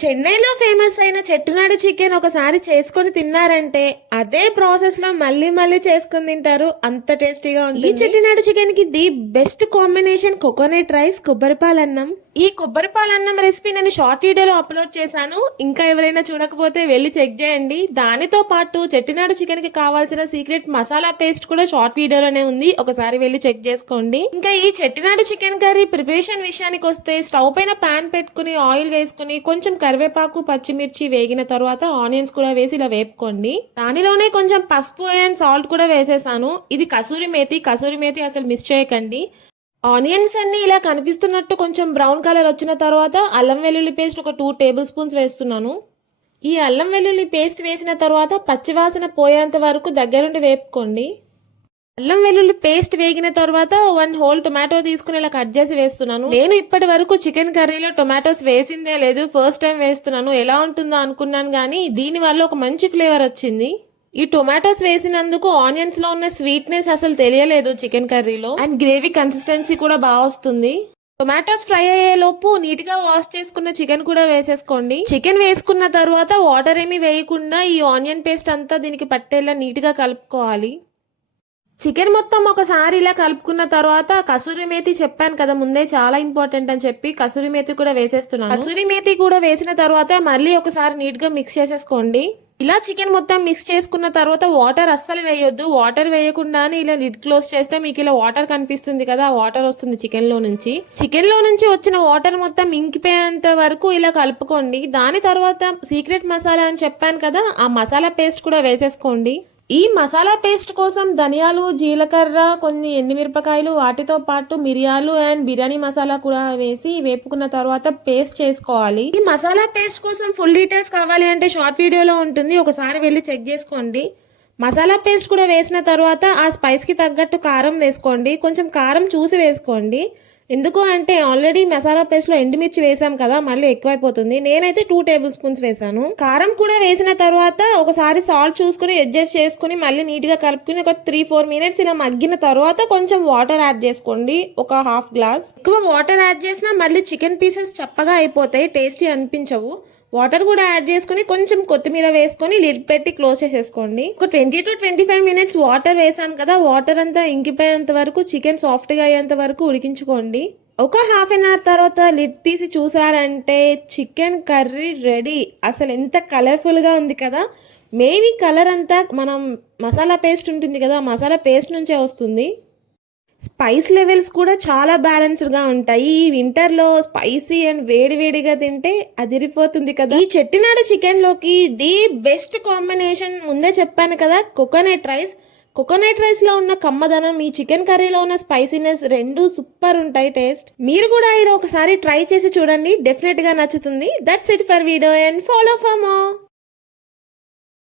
చెన్నైలో ఫేమస్ అయిన చెట్టునాడు చికెన్ ఒకసారి చేసుకొని తిన్నారంటే అదే ప్రాసెస్ లో మళ్ళీ మళ్ళీ చేసుకుని తింటారు. అంత టేస్టీగా ఉంటుంది. ఈ చెట్టునాడు చికెన్ కి the best combination coconut rice, కొబ్బరిపాలన్నం. ఈ కొబ్బరిపాలన్నం రెసిపీ నేను షార్ట్ వీడియోలో అప్లోడ్ చేశాను. ఇంకా ఎవరైనా చూడకపోతే వెళ్ళి చెక్ చేయండి. దానితో పాటు చెట్టునాడు చికెన్ కి కావాల్సిన సీక్రెట్ మసాలా పేస్ట్ కూడా షార్ట్ వీడియోలోనే ఉంది. ఒకసారి వెళ్ళి చెక్ చేసుకోండి. ఇంకా ఈ చెట్టునాడు చికెన్ కర్రీ ప్రిపరేషన్ విషయానికి వస్తే స్టవ్ పైన పాన్ పెట్టుకుని ఆయిల్ వేసుకుని కొంచెం కరివేపాకు, పచ్చిమిర్చి వేగిన తర్వాత ఆనియన్స్ కూడా వేసి ఇలా వేపుకోండి. దానిలోనే కొంచెం పసుపు అండ్ సాల్ట్ కూడా వేసేసాను. ఇది కసూరి మేతి అసలు మిస్ చేయకండి. ఆనియన్స్ అన్ని ఇలా కనిపిస్తున్నట్టు కొంచెం బ్రౌన్ కలర్ వచ్చిన తర్వాత అల్లం వెల్లుల్లి పేస్ట్ ఒక 2 టేబుల్ స్పూన్స్ వేస్తున్నాను. ఈ అల్లం వెల్లుల్లి పేస్ట్ వేసిన తర్వాత పచ్చివాసన పోయేంత వరకు దగ్గరుండి వేపుకోండి. అల్లం వెల్లుల్లి పేస్ట్ వేగిన తర్వాత 1 హోల్ టొమాటో తీసుకుని ఇలా కట్ చేసి వేస్తున్నాను. నేను ఇప్పటి వరకు చికెన్ కర్రీలో టొమాటోస్ వేసిందే లేదు, ఫస్ట్ టైం వేస్తున్నాను. ఎలా ఉంటుందో అనుకున్నాను కానీ దీని వల్ల ఒక మంచి ఫ్లేవర్ వచ్చింది. ఈ టొమాటోస్ వేసినందుకు ఆనియన్స్ లో ఉన్న స్వీట్నెస్ అసలు తెలియలేదు చికెన్ కర్రీలో. అండ్ గ్రేవీ కన్సిస్టెన్సీ కూడా బాగా వస్తుంది. టొమాటోస్ ఫ్రై అయ్యే లోపు నీట్ గా వాష్ చేసుకున్న చికెన్ కూడా వేసేసుకోండి. చికెన్ వేసుకున్న తర్వాత వాటర్ ఏమి వేయకుండా ఈ ఆనియన్ పేస్ట్ అంతా దీనికి పట్టేలా నీట్ గా కలుపుకోవాలి. చికెన్ మొత్తం ఒకసారి ఇలా కలుపుకున్న తర్వాత కసూరి మేతి చెప్పాను కదా ముందే చాలా ఇంపార్టెంట్ అని చెప్పి కసూరి మేతి కూడా వేసేస్తున్నాను. కసూరి మేతి కూడా వేసిన తర్వాత మళ్ళీ ఒకసారి నీట్ గా మిక్స్ చేసేసుకోండి. ఇలా చికెన్ మొత్తం మిక్స్ చేసుకున్న తర్వాత వాటర్ అస్సలు వేయొద్దు. వాటర్ వేయకుండానే ఇలా లిడ్ క్లోజ్ చేస్తే మీకు ఇలా వాటర్ కనిపిస్తుంది కదా, ఆ వాటర్ వస్తుంది చికెన్ లో నుంచి. చికెన్ లో నుంచి వచ్చిన వాటర్ మొత్తం ఇంకిపోయేంత వరకు ఇలా కలుపుకోండి. దాని తర్వాత సీక్రెట్ మసాలా అని చెప్పాను కదా, ఆ మసాలా పేస్ట్ కూడా వేసేసుకోండి. ఈ మసాలా పేస్ట్ కోసం ధనియాలు, జీలకర్ర, కొన్ని ఎండుమిరపకాయలు, వాటితో పాటు మిరియాలు అండ్ బిర్యానీ మసాలా కూడా వేసి వేపుకున్న తర్వాత పేస్ట్ చేసుకోవాలి. ఈ మసాలా పేస్ట్ కోసం ఫుల్ డీటెయిల్స్ కావాలి అంటే షార్ట్ వీడియోలో ఉంటుంది, ఒకసారి వెళ్ళి చెక్ చేసుకోండి. మసాలా పేస్ట్ కూడా వేసిన తర్వాత ఆ స్పైస్కి తగ్గట్టు కారం వేసుకోండి. కొంచెం కారం చూసి వేసుకోండి. ఎందుకు అంటే ఆల్రెడీ మసాలా పేస్ట్ లో ఎండుమిర్చి వేసాం కదా, మళ్ళీ ఎక్కువైపోతుంది. నేనైతే 2 టేబుల్ స్పూన్స్ వేసాను. కారం కూడా వేసిన తర్వాత ఒకసారి సాల్ట్ చూసుకుని అడ్జస్ట్ చేసుకుని మళ్ళీ నీట్ గా కలుపుకుని ఒక 3-4 మినిట్స్ ఇలా మగ్గిన తర్వాత కొంచెం వాటర్ యాడ్ చేసుకోండి, ఒక హాఫ్ గ్లాస్. ఎక్కువ వాటర్ యాడ్ చేసినా మళ్ళీ చికెన్ పీసెస్ చప్పగా అయిపోతాయి, టేస్టీ అనిపించవు. వాటర్ కూడా యాడ్ చేసుకుని కొంచెం కొత్తిమీర వేసుకొని లిడ్ పెట్టి క్లోజ్ చేసేసుకోండి. ఒక 20 to 25 మినిట్స్ వాటర్ వేసాం కదా, వాటర్ అంతా ఇంకిపోయేంత వరకు, చికెన్ సాఫ్ట్ గా అయ్యేంత వరకు ఉడికించుకోండి. ఒక హాఫ్ అన్ అవర్ తర్వాత లిడ్ తీసి చూసారంటే చికెన్ కర్రీ రెడీ. అసలు ఎంత కలర్ఫుల్ గా ఉంది కదా. మెయిన్ ఈ కలర్ అంతా మనం మసాలా పేస్ట్ ఉంటుంది కదా, మసాలా పేస్ట్ నుంచే వస్తుంది. స్పైస్ లెవెల్స్ కూడా చాలా బ్యాలెన్స్డ్గా ఉంటాయి. ఈ వింటర్లో స్పైసీ అండ్ వేడివేడిగా తింటే అదిరిపోతుంది కదా. ఈ చెట్టినాడు చికెన్లోకి ది బెస్ట్ కాంబినేషన్ ముందే చెప్పాను కదా, కోకోనట్ రైస్. కోకోనట్ రైస్ లో ఉన్న కమ్మదనం, ఈ చికెన్ కర్రీలో ఉన్న స్పైసీనెస్ రెండు సూపర్ ఉంటాయి టేస్ట్. మీరు కూడా ఇలా ఒకసారి ట్రై చేసి చూడండి, డెఫినెట్ గా నచ్చుతుంది. That's it for video and follow for more.